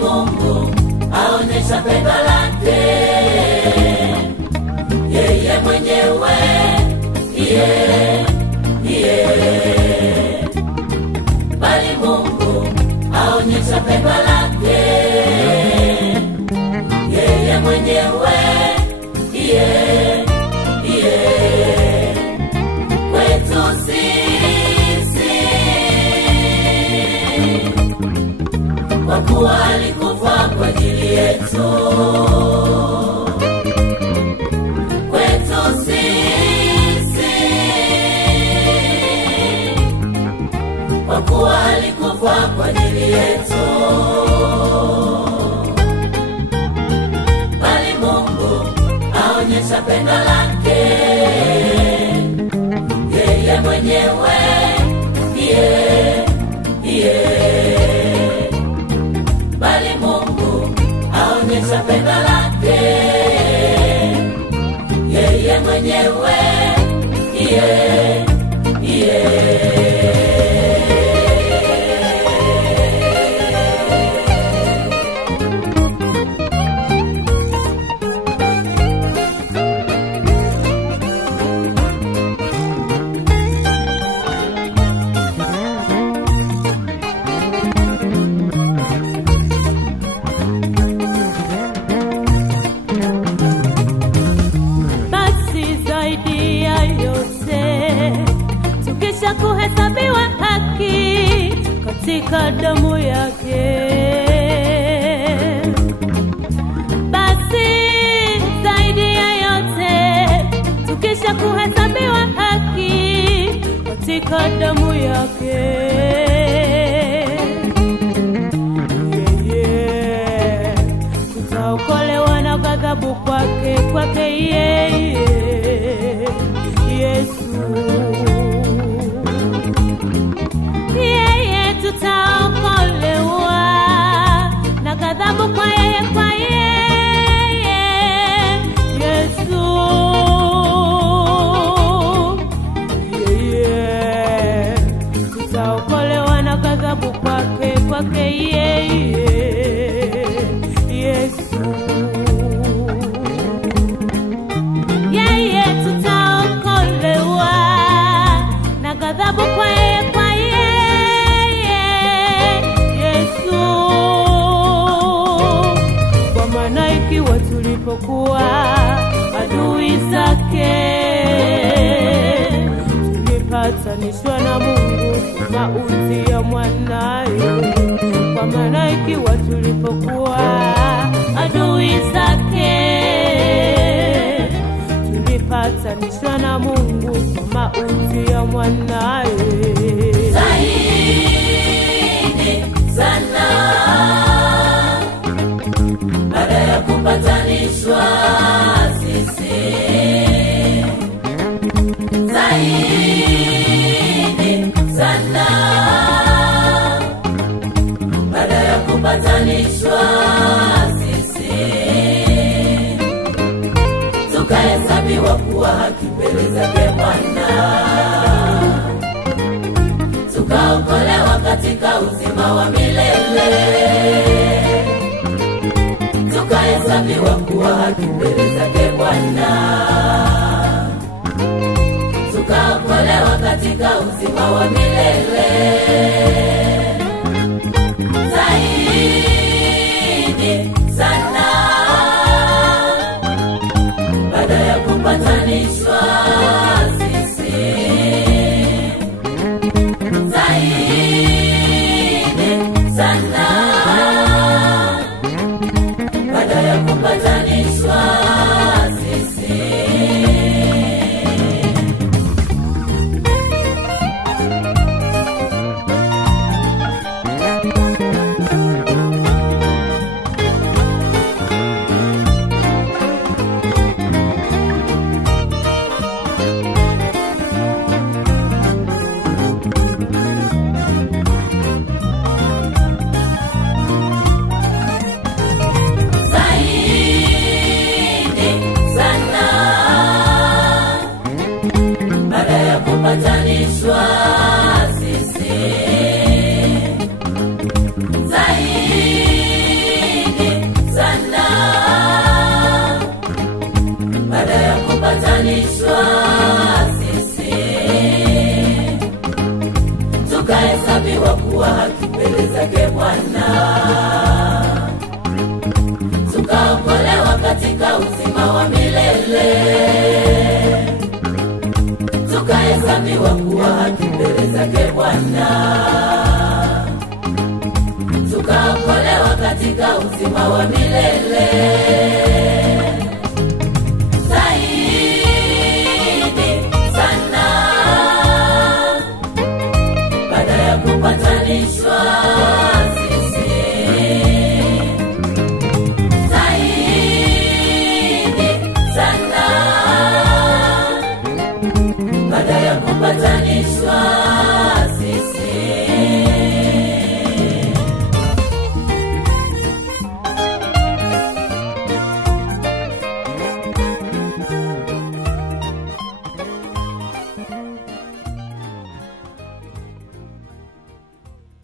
Mungu aonyesha pendo lake, yeye mwenyewe, bali Mungu aonyesha pendo lake, yeye mwenyewe, kwetu sisi, kwa kuwa alikufa kwa ajili yetu. Kwetu sisi, kwa kuwa alikufa kwa ajili yetu. Bali Mungu aonyesha pendo lake, yeye mwenyewe, bali Mungu aonyesha pendo lake, yeye mwenyewe, kuhesabiwa haki katika damu yake. Basi zaidi ya yote, tukisha kuhesabiwa haki katika damu yake, tutaokolewa na ghadhabu kwake yeye Yesu. Tutaokolewa na ghadhabu kwa yeye Yesu. Tutaokolewa na ghadhabu kwake yeye Yesu. Tutaokolewa na ghadhabu kwa yeye ikiwa tulipokuwa adui zake, tulipatanishwa na Mungu kwa mauti ya mwanaye. Kwa maana ikiwa tulipokuwa adui zake, tulipatanishwa na Mungu kwa mauti ya mwanaye. Zaidi sana baada ya kupatanishwa sisi, zaidi sana baada ya kupatanishwa sisi, tukahesabiwa kuwa haki mbele zake Bwana, tukaokolewa katika uzima wa milele, tukahesabiwa kuwa haki mbele zake Bwana, tukaokolewa katika uzima wa milele. Zaidi sana baada ya kupatanishwa sisi, zaidi sana baada ya kupatanishwa sisi. zake Bwana, tukaokolewa katika uzima wa milele, tukahesabiwa kuwa haki mbele zake Bwana, tukaokolewa katika uzima wa milele. Zaidi sana baada ya kupatanishwa